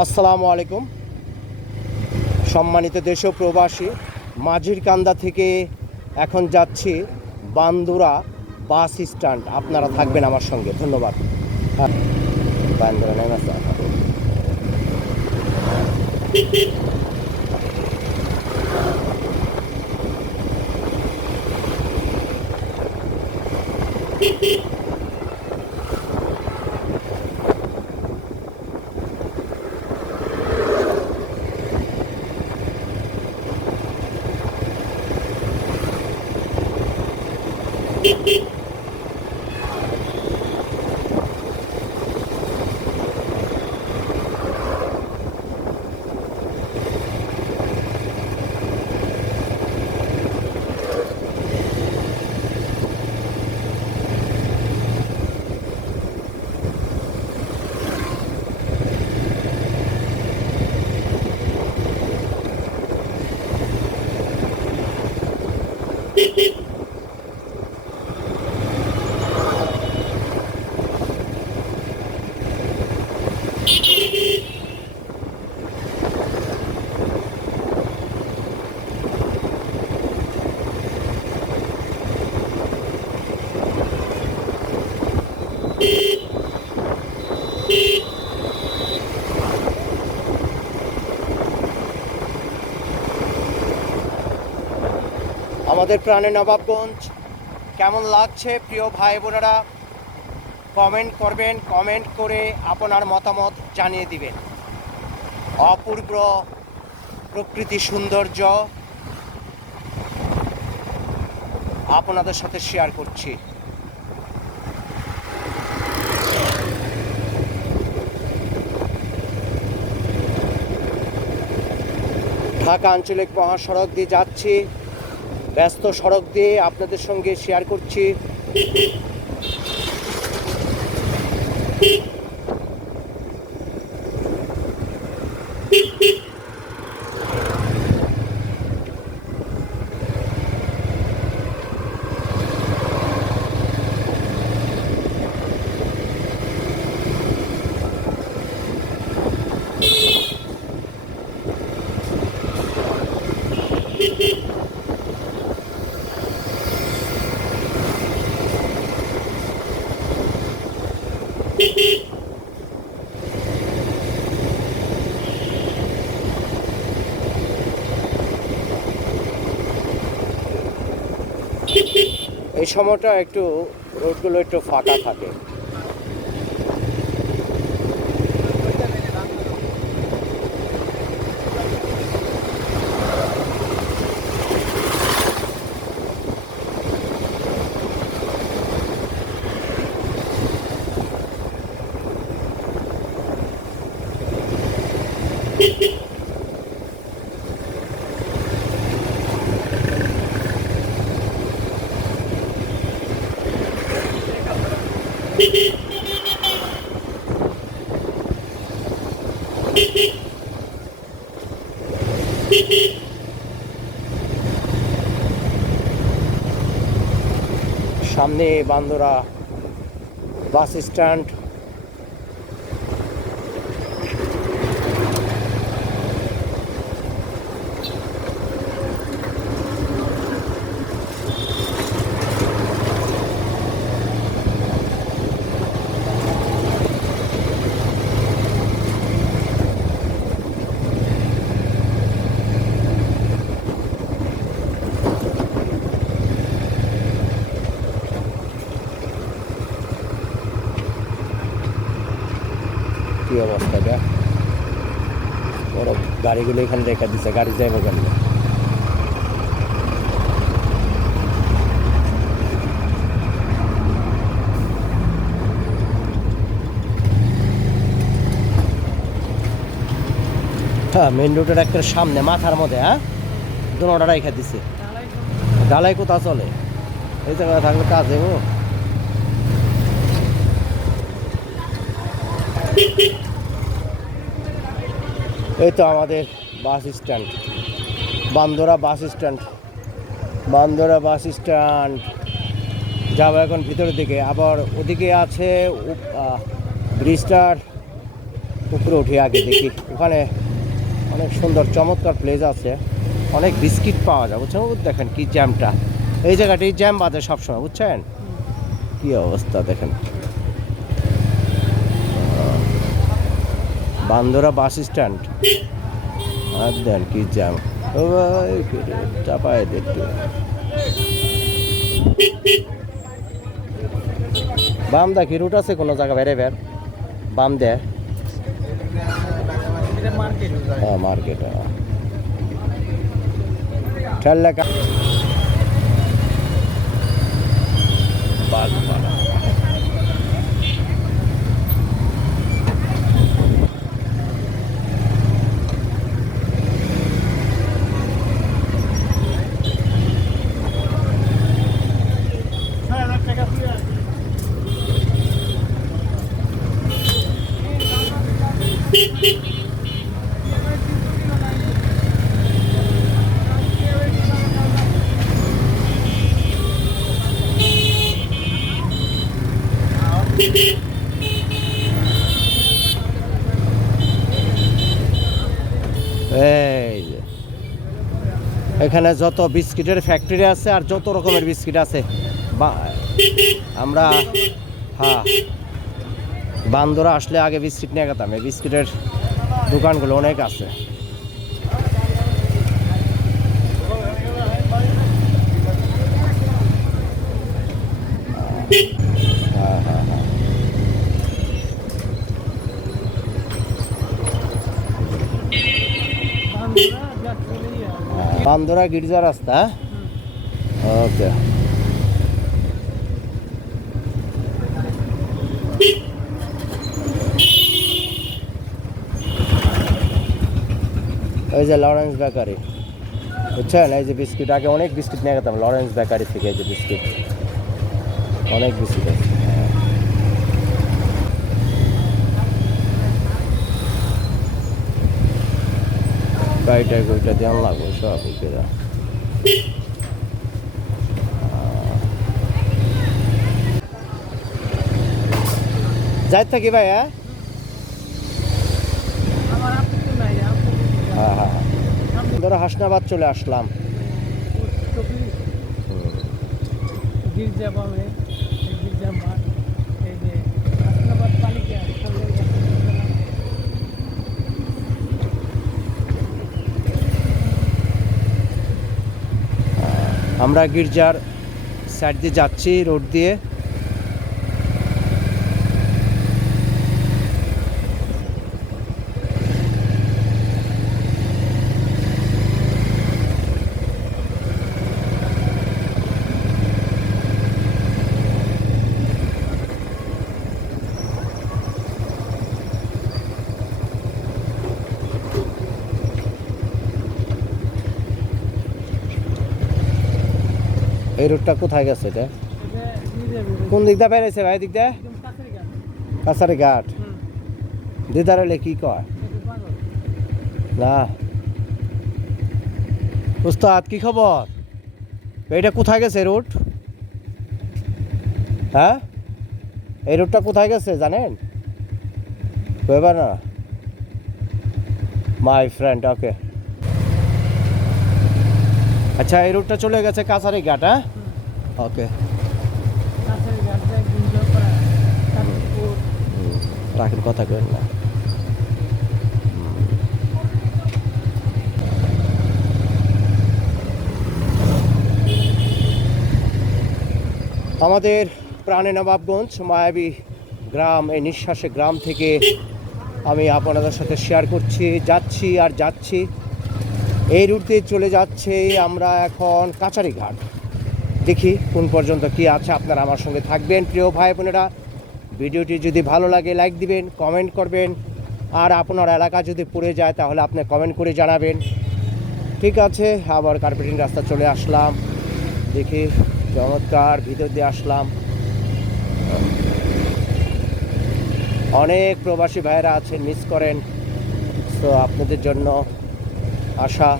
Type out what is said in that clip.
আসসালামু আলাইকুম। সম্মানিত দেশ প্রবাসী, মাঝির কান্দা থেকে এখন যাচ্ছি বান্দুরা বাস স্ট্যান্ড। আপনারা থাকবেন আমার সঙ্গে। ধন্যবাদ। বান্দুরা নেমে আসা। আমাদের প্রাণে নবাবগঞ্জ। কেমন লাগছে প্রিয় ভাই বোনেরা? কমেন্ট করবেন, কমেন্ট করে আপনার মতামত জানিয়ে দিবেন। অপূর্ব প্রকৃতি সৌন্দর্য আপনাদের সাথে শেয়ার করছি। ঢাকা আঞ্চলিক মহাসড়ক দিয়ে যাচ্ছি। ব্যস্ত সড়ক দিয়ে আপনাদের সঙ্গে শেয়ার করছি। এই সময়টা একটু রোডগুলো একটু ফাঁকা থাকে। সামনে বান্দরা বাস স্ট্যান্ড কি অবস্থা এটা বড় গাড়িগুলো এখানে রেখে দিছে, গাড়ি যাইব কেন হ্যাঁ মেন রোডের একটা সামনে, মাথার মধ্যে হ্যাঁ? দুটা রেখে দিছে। ডালাই কোথা চলে? এই জায়গায় থাকলে কাজ দেবো এই তো আমাদের bus stand. Bandra bus stand. Bandra bus stand. যাব এখন ভিতরের দিকে। আবার ওদিকে আছে ব্রিজটার উপরে উঠে আগে দেখি। ওখানে অনেক সুন্দর চমৎকার প্লেস আছে। অনেক বিস্কিট পাওয়া যায়। বুঝছেন? ও দেখেন কি জ্যামটা এই জায়গাটা জ্যাম বাজে সবসময় বুঝছেন? কি অবস্থা দেখেন। বান্দরা বাস স্ট্যান্ড। আর দেন কি জ্যাম। চাপায় দেখতে বাম দা কি রুট আছে কোনো জায়গা বেড়ে বের? বাম দে। হ্যাঁ মার্কেট ঠেললে কা এই এখানে যত বিস্কিটের ফ্যাক্টরি আছে আর যত রকমের বিস্কিট আছে আমরা হ্যাঁ বান্দরা আসলে আগে বিস্কিট নিয়ে গেতাম। এই বিস্কিটের দোকানগুলো অনেক আছে হ্যাঁ হ্যাঁ হ্যাঁ বান্দরা গির্জা রাস্তা ওকে। এই যে লরেন্স বেকারি বুঝছেন? এই যে বিস্কিট, আগে অনেক বিস্কিট নিয়ে গেতাম লরেন্স বেকারি থেকে, এই যে বিস্কিট। অনেক বিস্কিট আছে। হ্যাঁ। গাড়িটা গইটা দেওয়ান লাগবে সব এগুলা যাই থাকি ভাই হ্যাঁ হ্যাঁ হ্যাঁ হ্যাঁ ধরো হাসনাবাদ চলে আসলাম गिरजा बामे गिरजा আমরা গির্জার সাইড দিয়ে যাচ্ছি রোড দিয়ে। এই রোডটা কোথায় গেছে এটা? কোন দিকটা বেরিয়েছে ভাই দিকটা কাছারি ঘাট। দিদার হলে কি কয়? না। উস্তাদ, কি খবর? এটা কোথায় গেছে রোড হ্যাঁ? এই রোডটা কোথায় গেছে, জানেন? কইবা না? মাই ফ্রেন্ড ওকে আচ্ছা এই রুটটা চলে গেছে কাছারি ঘাট হ্যাঁ? ওকে রাখেন কথা কেন না। আমাদের প্রাণে নবাবগঞ্জ মায়াবী গ্রাম এই নিঃশ্বাসে গ্রাম থেকে আমি আপনাদের সাথে শেয়ার করছি যাচ্ছি আর যাচ্ছি। এই রুটে চলে যাচ্ছে আমরা এখন কাচারি ঘাট দেখি কোন পর্যন্ত কি আছে, আপনারা আমার সঙ্গে থাকবেন। প্রিয় ভাই বোনেরা, ভিডিওটি যদি ভালো লাগে লাইক দিবেন কমেন্ট করবেন। আর আপনার এলাকা যদি পড়ে যায়, তাহলে আপনি কমেন্ট করে জানাবেন। ঠিক আছে, আবার কার্পেটিং রাস্তা চলে আসলাম। দেখি, চমৎকার ভিতর দিয়ে আসলাম। অনেক প্রবাসী ভাইয়েরা আছেন মিস করেন। তো আপনাদের জন্য আশা